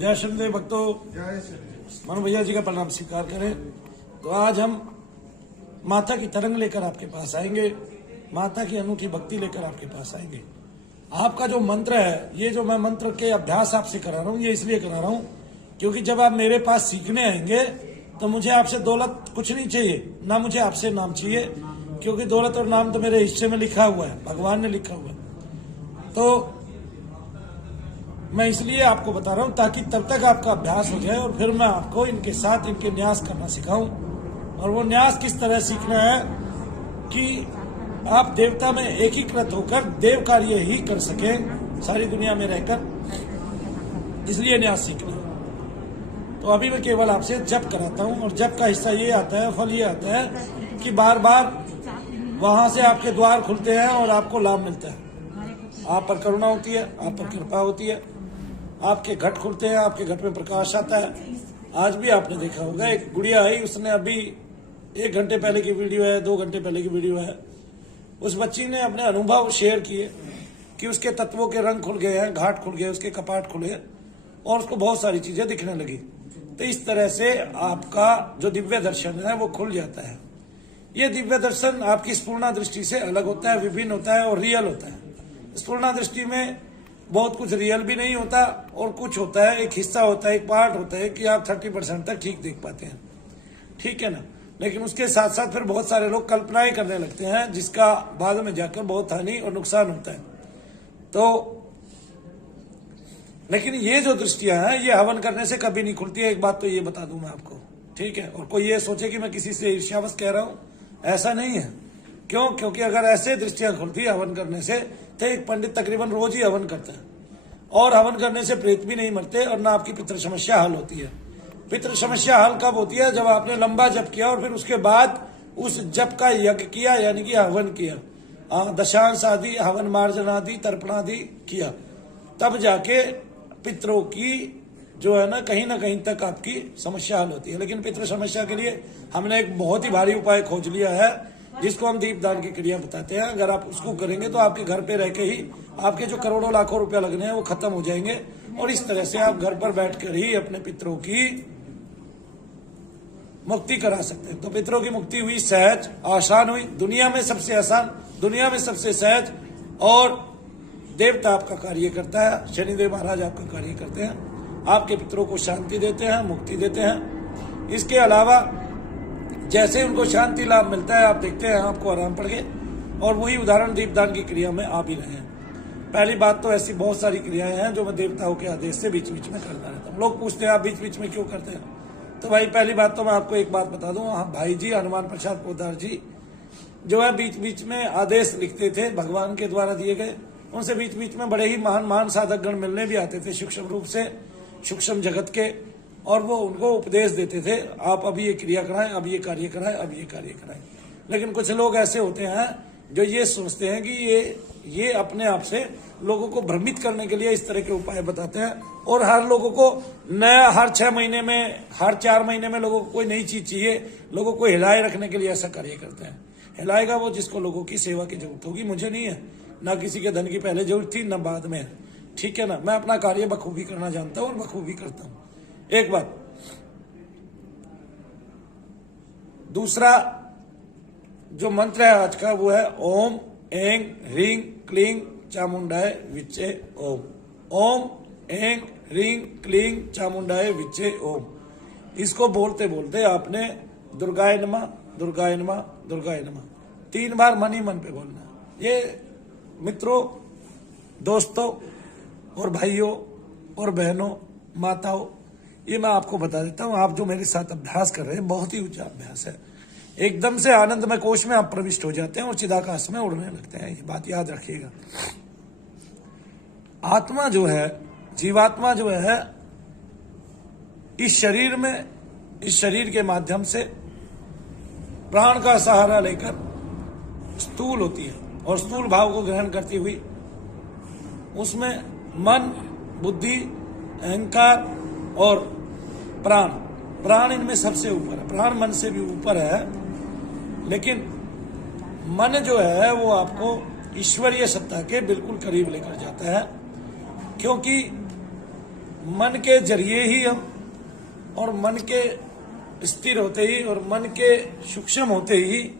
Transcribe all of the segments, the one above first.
जय शनिदेव भक्तों, मनु भैया जी का प्रणाम स्वीकार करें। तो आज हम माता की तरंग लेकर आपके पास आएंगे, माता की अनूठी भक्ति लेकर आपके पास आएंगे। आपका जो मंत्र है, ये जो मैं मंत्र के अभ्यास आपसे करा रहा हूँ, ये इसलिए करा रहा हूँ क्योंकि जब आप मेरे पास सीखने आएंगे तो मुझे आपसे दौलत कुछ नहीं चाहिए, ना मुझे आपसे नाम चाहिए, क्योंकि दौलत और नाम तो मेरे हिस्से में लिखा हुआ है, भगवान ने लिखा हुआ है। तो मैं इसलिए आपको बता रहा हूं ताकि तब तक आपका अभ्यास हो जाए और फिर मैं आपको इनके साथ इनके न्यास करना सिखाऊं। और वो न्यास किस तरह सीखना है कि आप देवता में एकीकृत होकर देव कार्य ही कर सके सारी दुनिया में रहकर, इसलिए न्यास सीखना है। तो अभी मैं केवल आपसे जप कराता हूं, और जप का हिस्सा ये आता है, फल ये आता है कि बार बार वहां से आपके द्वार खुलते हैं और आपको लाभ मिलता है। आप पर करुणा होती है, आप पर कृपा होती है, आपके घट खुलते हैं, आपके घट में प्रकाश आता है। आज भी आपने देखा होगा, एक गुड़िया आई, उसने अभी 1 घंटे पहले की वीडियो है, 2 घंटे पहले की वीडियो है, उस बच्ची ने अपने अनुभव शेयर किए कि उसके तत्वों के रंग खुल गए हैं, घाट खुल गए, उसके कपाट खुले और उसको बहुत सारी चीजें दिखने लगी। तो इस तरह से आपका जो दिव्य दर्शन है वो खुल जाता है। ये दिव्य दर्शन आपकी स्पूर्णा दृष्टि से अलग होता है, विभिन्न होता है और रियल होता है। स्पूर्णा दृष्टि में बहुत कुछ रियल भी नहीं होता और कुछ होता है, एक हिस्सा होता है, एक पार्ट होता है कि आप 30% तक ठीक देख पाते हैं, ठीक है ना। लेकिन उसके साथ साथ फिर बहुत सारे लोग कल्पनाएं करने लगते हैं, जिसका बाद में जाकर बहुत हानि और नुकसान होता है। तो लेकिन ये जो दृष्टियां हैं ये हवन करने से कभी नहीं खुलती है, एक बात तो ये बता दूं मैं आपको, ठीक है। और कोई ये सोचे कि मैं किसी से ईर्ष्यावश कह रहा हूं, ऐसा नहीं है। क्यों? क्योंकि अगर ऐसे दृष्टियां खुलती है हवन करने से तो एक पंडित तकरीबन रोज ही हवन करता है, और हवन करने से प्रेत भी नहीं मरते और ना आपकी पितृ समस्या हल होती है। पितृ समस्या हल कब होती है? जब आपने लंबा जप किया और फिर उसके बाद उस जप का यज्ञ किया, यानी कि हवन किया, दशांश आदि, हवन मार्जन आदि, तर्पण आदि किया, तब जाके पितरों की जो है ना कहीं तक आपकी समस्या हल होती है। लेकिन पितृ समस्या के लिए हमने एक बहुत ही भारी उपाय खोज लिया है, जिसको हम दीपदान की क्रिया बताते हैं। अगर आप उसको करेंगे तो आपके घर पे रह के ही आपके जो करोड़ों लाखों रुपया लगने हैं वो खत्म हो जाएंगे, और इस तरह से आप घर पर बैठकर ही अपने पितरों की मुक्ति करा सकते हैं। तो पितरों की मुक्ति हुई सहज, आसान हुई, दुनिया में सबसे आसान, दुनिया में सबसे सहज, और देवता आपका कार्य करता है, शनिदेव महाराज आपका कार्य करते हैं, आपके पितरों को शांति देते हैं, मुक्ति देते हैं। इसके अलावा जैसे उनको शांति लाभ मिलता है, आप देखते हैं आपको आराम पड़ गए, और वही उदाहरण दीपदान की क्रिया में आ भी रहे हैं। पहली बात तो ऐसी बहुत सारी क्रियाएं हैं जो मैं देवताओं के आदेश से बीच बीच में करता रहता हूँ। लोग पूछते हैं आप बीच बीच में क्यों करते हैं? तो भाई पहली बात तो मैं आपको एक बात बता दूं, भाई जी हनुमान प्रसाद पोद्दार जी जो है बीच बीच में आदेश लिखते थे, भगवान के द्वारा दिए गए, उनसे बीच बीच में बड़े ही महान साधक गण मिलने भी आते थे सूक्ष्म रूप से, सूक्ष्म जगत के, और वो उनको उपदेश देते थे, आप अभी ये क्रिया कराएं, अब ये कार्य कराएं, अब ये कार्य कराएं। लेकिन कुछ लोग ऐसे होते हैं जो ये सोचते हैं कि ये अपने आप से लोगों को भ्रमित करने के लिए इस तरह के उपाय बताते हैं, और हर लोगों को नया, हर 6 महीने में, हर 4 महीने में लोगों को कोई नई चीज चाहिए, लोगों को हिलाए रखने के लिए ऐसा कार्य करते हैं। हिलाएगा वो जिसको लोगों की सेवा की जरूरत होगी, मुझे नहीं है, ना किसी के धन की पहले जरूरत थी, ना बाद में, ठीक है ना। मैं अपना कार्य बखूबी करना जानता हूं और बखूबी करता हूं। एक बात। दूसरा जो मंत्र है आज का वो है ओम ऐं ह्रीं क्लीं चामुंडाय विच्चे ओम। ओम ऐं ह्रीं क्लीं चामुंडाय विच्चे ओम। इसको बोलते बोलते आपने दुर्गाय नमः, दुर्गाय नमः, दुर्गाय नमः 3 बार मन ही मन पे बोलना। ये मित्रों, दोस्तों और भाइयों और बहनों, माताओं, ये मैं आपको बता देता हूं, आप जो मेरे साथ अभ्यास कर रहे हैं बहुत ही ऊंचा अभ्यास है। एकदम से आनंदमय कोश में आप प्रविष्ट हो जाते हैं और चिदाकाश में उड़ने लगते हैं, ये बात याद रखिएगा। आत्मा जो है, जीवात्मा जो है, इस शरीर में, इस शरीर के माध्यम से प्राण का सहारा लेकर स्थूल होती है, और स्थूल भाव को ग्रहण करती हुई उसमें मन, बुद्धि, अहंकार और प्राण इनमें सबसे ऊपर है। प्राण मन से भी ऊपर है, लेकिन मन जो है वो आपको ईश्वरीय सत्ता के बिल्कुल करीब लेकर जाता है, क्योंकि मन के जरिए ही हम, और मन के स्थिर होते ही और मन के सूक्ष्म होते ही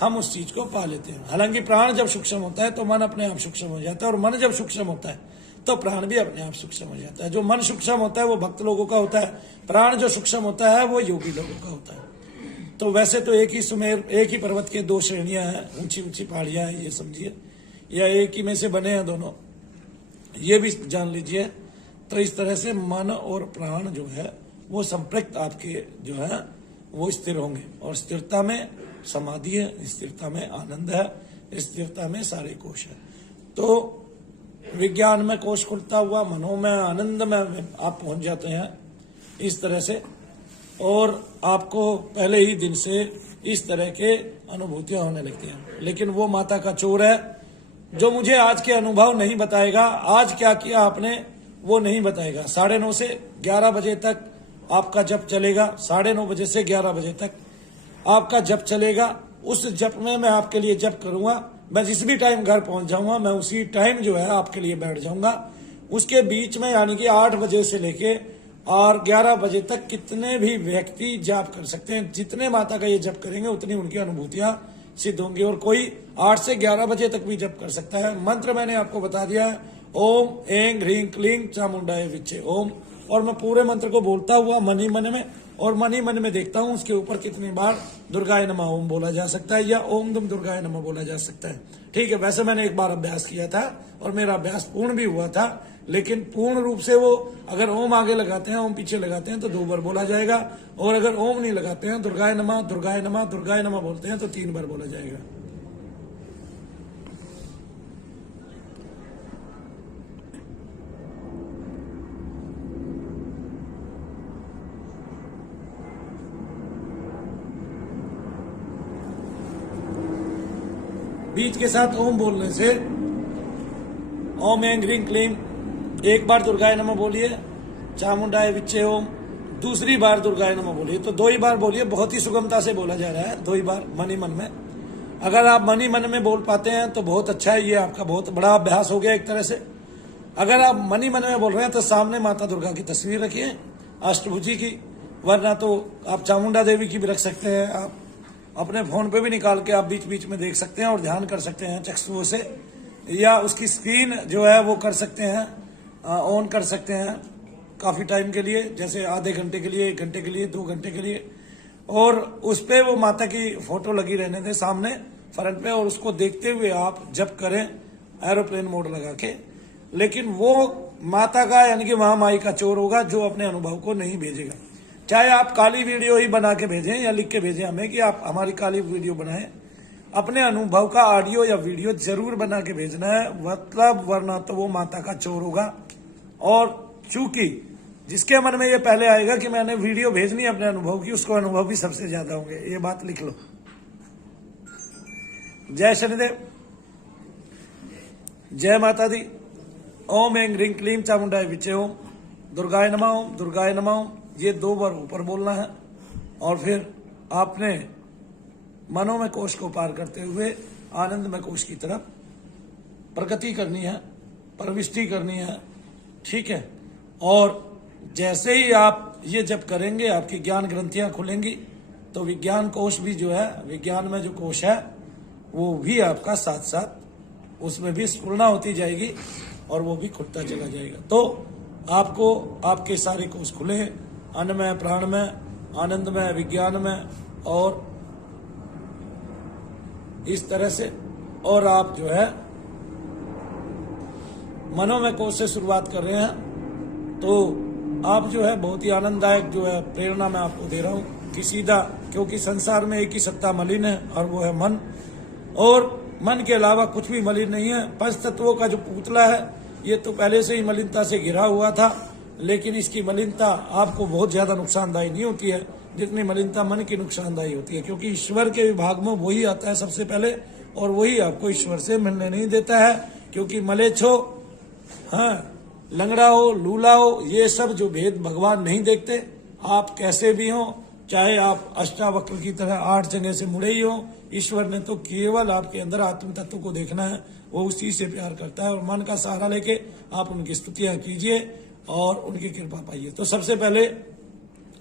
हम उस चीज को पा लेते हैं। हालांकि प्राण जब सूक्ष्म होता है तो मन अपने आप सूक्ष्म हो जाता है, और मन जब सूक्ष्म होता है तो प्राण भी अपने आप सूक्ष्म हो जाता है। जो मन सूक्ष्म होता है वो भक्त लोगों का होता है, प्राण जो सूक्ष्म होता है वो योगी लोगों का होता है। तो वैसे तो एक ही सुमेर, एक ही पर्वत के दो श्रेणियां हैं, ऊंची ऊंची पहाड़ियां हैं ये समझिए, या एक ही में से बने हैं दोनों, ये भी जान लीजिए। तो इस तरह से मन और प्राण जो है वो संपृक्त आपके जो है वो स्थिर होंगे, और स्थिरता में समाधि है, स्थिरता में आनंद है, स्थिरता में सारे कोश है। तो विज्ञान में कोश खुलता हुआ मनो में आनंद में आप पहुंच जाते हैं इस तरह से, और आपको पहले ही दिन से इस तरह के अनुभूतियां होने लगती हैं। लेकिन वो माता का चोर है जो मुझे आज के अनुभव नहीं बताएगा, आज क्या किया आपने वो नहीं बताएगा। 9:30 से 11 बजे तक आपका जप चलेगा, 9:30 बजे से 11 बजे तक आपका जप चलेगा। उस जप में मैं आपके लिए जप करूंगा, मैं जिस भी टाइम घर पहुंच जाऊंगा मैं उसी टाइम जो है आपके लिए बैठ जाऊंगा। उसके बीच में यानी कि 8 बजे से लेके और 11 बजे तक कितने भी व्यक्ति जाप कर सकते हैं। जितने माता का ये जप करेंगे उतनी उनकी अनुभूतियां सिद्ध होंगी, और कोई 8 से 11 बजे तक भी जप कर सकता है। मंत्र मैंने आपको बता दिया है, ओम ऐं ह्रीं क्लीं चामुंडाय विच्चे ओम, और मैं पूरे मंत्र को बोलता हुआ मन ही मन में, और मन ही मन में देखता हूं उसके ऊपर कितनी बार दुर्गाय नमः ओम बोला जा सकता है या ओम दुम दुर्गाय नमः बोला जा सकता है। ठीक है, वैसे मैंने एक बार अभ्यास किया था और मेरा अभ्यास पूर्ण भी हुआ था, लेकिन पूर्ण रूप से वो अगर ओम आगे लगाते हैं, ओम पीछे लगाते हैं तो 2 बार बोला जाएगा, और अगर ओम नहीं लगाते हैं, दुर्गाय नमः दुर्गाय नमः दुर्गाय नमः बोलते हैं तो 3 बार बोला जाएगा। बीच के साथ ओम बोलने से, ओम ऐं ह्रीं क्लीं, एक बार दुर्गाय नमः बोलिए, चामुंडाय विच्चे ओम, दूसरी बार दुर्गाय नमः बोलिए। तो 2 ही बार बोलिए, बहुत ही सुगमता से बोला जा रहा है, 2 ही बार मन ही मन में। अगर आप मन ही मन में बोल पाते हैं तो बहुत अच्छा है, ये आपका बहुत बड़ा अभ्यास हो गया एक तरह से। अगर आप मन ही मन में बोल रहे हैं तो सामने माता दुर्गा की तस्वीर रखिए, अष्टभुजी की, वरना तो आप चामुंडा देवी की भी रख सकते हैं। आप अपने फोन पे भी निकाल के आप बीच बीच में देख सकते हैं और ध्यान कर सकते हैं चक्षुओं से, या उसकी स्क्रीन जो है वो कर सकते हैं, ऑन कर सकते हैं काफी टाइम के लिए, जैसे आधे घंटे के लिए, 1 घंटे के लिए, 2 घंटे के लिए, और उस पे वो माता की फोटो लगी रहने दें सामने फ्रंट पे, और उसको देखते हुए आप जप करें एरोप्लेन मोड लगा के। लेकिन वो माता का यानी कि महामाई का चोर होगा जो अपने अनुभव को नहीं भेजेगा। चाहे आप काली वीडियो ही बना के भेजें या लिख के भेजें हमें कि आप हमारी काली वीडियो बनाएं, अपने अनुभव का ऑडियो या वीडियो जरूर बना के भेजना है, मतलब वरना तो वो माता का चोर होगा। और चूंकि जिसके मन में ये पहले आएगा कि मैंने वीडियो भेजनी है अपने अनुभव की, उसको अनुभव भी सबसे ज्यादा होंगे, ये बात लिख लो। जय शनिदेव, जय माता दी। ओम ऐं ह्रीं क्लीं चामुंडाय विच्चे ओम, दुर्गाय नमः ओम दुर्गाय नमः ओम, ये 2 बार ऊपर बोलना है, और फिर आपने मनोमय कोश को पार करते हुए आनंदमय कोश की तरफ प्रगति करनी है, प्रविष्टि करनी है। ठीक है, और जैसे ही आप ये जब करेंगे आपकी ज्ञान ग्रंथियां खुलेंगी, तो विज्ञान कोश भी जो है, विज्ञान में जो कोश है वो भी आपका साथ साथ उसमें भी स्फुरना होती जाएगी और वो भी खुलता चला जाएगा। तो आपको आपके सारे कोश खुले, अन्नमय, प्राणमय, आनंदमय, विज्ञान में, और इस तरह से। और आप जो है मनोमय कोश से शुरुआत कर रहे हैं, तो आप जो है बहुत ही आनंददायक जो है प्रेरणा मैं आपको दे रहा हूं कि सीधा, क्योंकि संसार में एक ही सत्ता मलिन है और वो है मन, और मन के अलावा कुछ भी मलिन नहीं है। 5 तत्वों का जो पुतला है ये तो पहले से ही मलिनता से घिरा हुआ था, लेकिन इसकी मलिनता आपको बहुत ज्यादा नुकसानदायी नहीं होती है जितनी मलिनता मन की नुकसानदायी होती है, क्योंकि ईश्वर के विभाग में वही आता है सबसे पहले, और वही आपको ईश्वर से मिलने नहीं देता है। क्योंकि मलेच्छ हो, हाँ, लंगड़ा हो, लूला हो, ये सब जो भेद भगवान नहीं देखते। आप कैसे भी हो, चाहे आप अष्टावक्र की तरह 8 जगह से मुड़े ही हो, ईश्वर ने तो केवल आपके अंदर आत्म तत्व को देखना है, वो उसी से प्यार करता है। और मन का सहारा लेके आप उनकी स्तुतियां कीजिए, और उनकी कृपा पाइए। तो सबसे पहले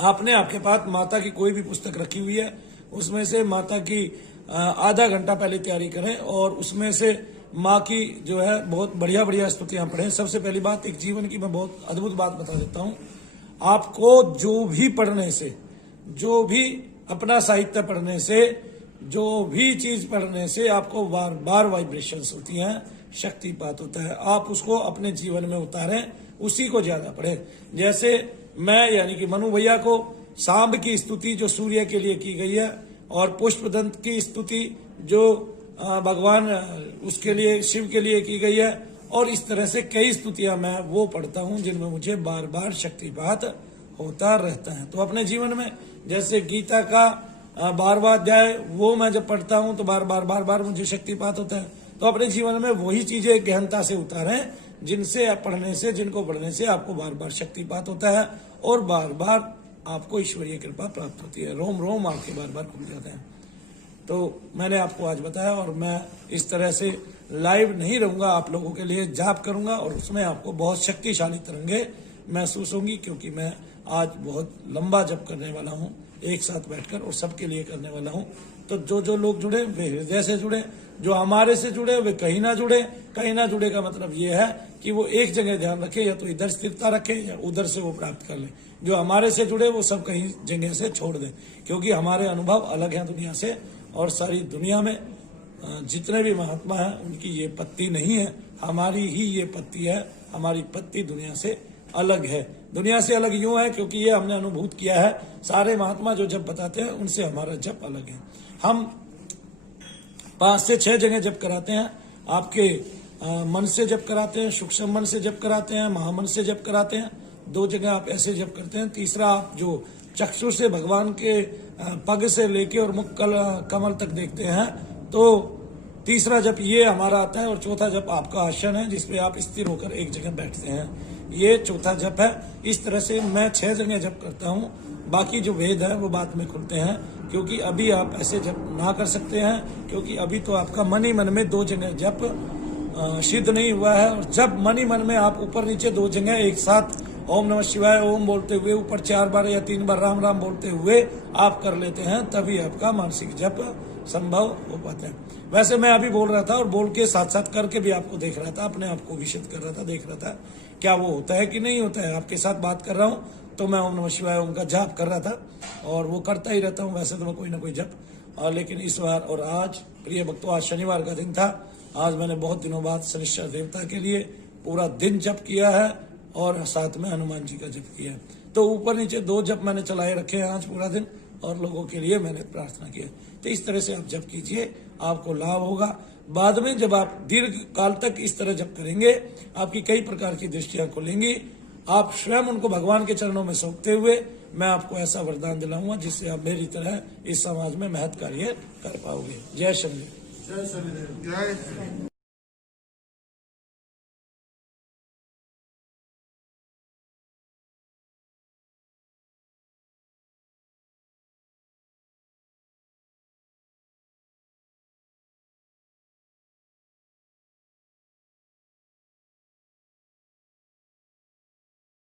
आपने आपके पास माता की कोई भी पुस्तक रखी हुई है, उसमें से माता की आधा घंटा पहले तैयारी करें और उसमें से माँ की जो है बहुत बढ़िया बढ़िया स्तुतियां पढ़ें। सबसे पहली बात, एक जीवन की मैं बहुत अद्भुत बात बता देता हूं, आपको जो भी पढ़ने से, जो भी अपना साहित्य पढ़ने से, जो भी चीज पढ़ने से आपको बार बार वाइब्रेशंस होती हैं, शक्तिपात होता है। आप उसको अपने जीवन में उतारें, उसी को ज्यादा पढ़ें। जैसे मैं यानी कि मनु भैया को सांब की स्तुति जो सूर्य के लिए की गई है, और पुष्पदंत की स्तुति जो भगवान उसके लिए, शिव के लिए की गई है, और इस तरह से कई स्तुतियां मैं वो पढ़ता हूं जिनमें मुझे बार बार शक्तिपात होता रहता है। तो अपने जीवन में जैसे गीता का 12वां अध्याय वो मैं जब पढ़ता हूं तो बार बार मुझे शक्तिपात होता है। तो अपने जीवन में वही चीजें गहनता से उतारें जिनको पढ़ने से आपको बार बार शक्तिपात होता है और बार बार आपको ईश्वरीय कृपा प्राप्त होती है। रोम रोम आपके बार बार खुल जाते हैं। तो मैंने आपको आज बताया, और मैं इस तरह से लाइव नहीं रहूंगा, आप लोगों के लिए जाप करूंगा और उसमें आपको बहुत शक्तिशाली तरंगे महसूस होंगी, क्योंकि मैं आज बहुत लंबा जप करने वाला हूं एक साथ बैठकर, और सबके लिए करने वाला हूं। तो जो लोग जुड़े वे हृदय से जुड़े, जो हमारे से जुड़े वे कहीं ना जुड़े। कहीं ना जुड़े का मतलब ये है कि वो एक जगह ध्यान रखे, या तो इधर स्थिरता रखे या उधर से वो प्राप्त कर ले। जो हमारे से जुड़े वो सब कहीं जगह से छोड़ दें, क्योंकि हमारे अनुभव अलग हैं दुनिया से, और सारी दुनिया में जितने भी महात्मा हैं उनकी ये पत्ती नहीं है, हमारी ही ये पत्ती है। हमारी पत्ती दुनिया से अलग है। दुनिया से अलग यूं है क्योंकि ये हमने अनुभूत किया है। सारे महात्मा जो जप बताते हैं उनसे हमारा जप अलग है। हम 5 से 6 जगह जप कराते हैं। आपके मन से जप कराते हैं, सूक्ष्म मन से जप कराते हैं, महामन से जप कराते हैं। 2 जगह आप ऐसे जप करते हैं। तीसरा, आप जो चक्षु से भगवान के पग से लेके और मुख कमल तक देखते हैं, तो तीसरा जप ये हमारा आता है। और चौथा जप आपका आसन है जिसपे आप स्थिर होकर एक जगह बैठते हैं, ये चौथा जप है। इस तरह से मैं 6 जगह जप करता हूँ। बाकी जो वेद है वो बाद में खुलते हैं, क्योंकि अभी आप ऐसे जप ना कर सकते हैं, क्योंकि अभी तो आपका मन ही मन में 2 जगह जप सिद्ध नहीं हुआ है। और जब मन ही मन में आप ऊपर नीचे 2 जगह एक साथ ओम नमः शिवाय ओम बोलते हुए, ऊपर 4 बार या 3 बार राम राम बोलते हुए आप कर लेते हैं, तभी आपका मानसिक जप संभव हो पाता है। वैसे मैं अभी बोल रहा था और बोल के साथ साथ करके भी आपको देख रहा था, अपने आप को विशद कर रहा था, देख रहा था क्या वो होता है कि नहीं होता है। आपके साथ बात कर रहा हूँ तो मैं ओम नमः शिवाय ओम का जाप कर रहा था, और वो करता ही रहता हूँ वैसे तो मैं कोई ना कोई जप। और लेकिन इस बार और आज, प्रिय भक्तों, आज शनिवार का दिन था। आज मैंने बहुत दिनों बाद शनिश्चर देवता के लिए पूरा दिन जप किया है, और साथ में हनुमान जी का जप किया है। तो ऊपर नीचे 2 जप मैंने चलाए रखे हैं आज पूरा दिन, और लोगों के लिए मैंने प्रार्थना की है। तो इस तरह से आप जप कीजिए, आपको लाभ होगा। बाद में जब आप दीर्घ काल तक इस तरह जप करेंगे, आपकी कई प्रकार की दृष्टियां खुलेंगी। आप स्वयं उनको भगवान के चरणों में सौंपते हुए मैं आपको ऐसा वरदान दिलाऊंगा जिससे आप मेरी तरह इस समाज में महत् कार्य कर पाओगे। जय शनि। जय शनिदेव। जय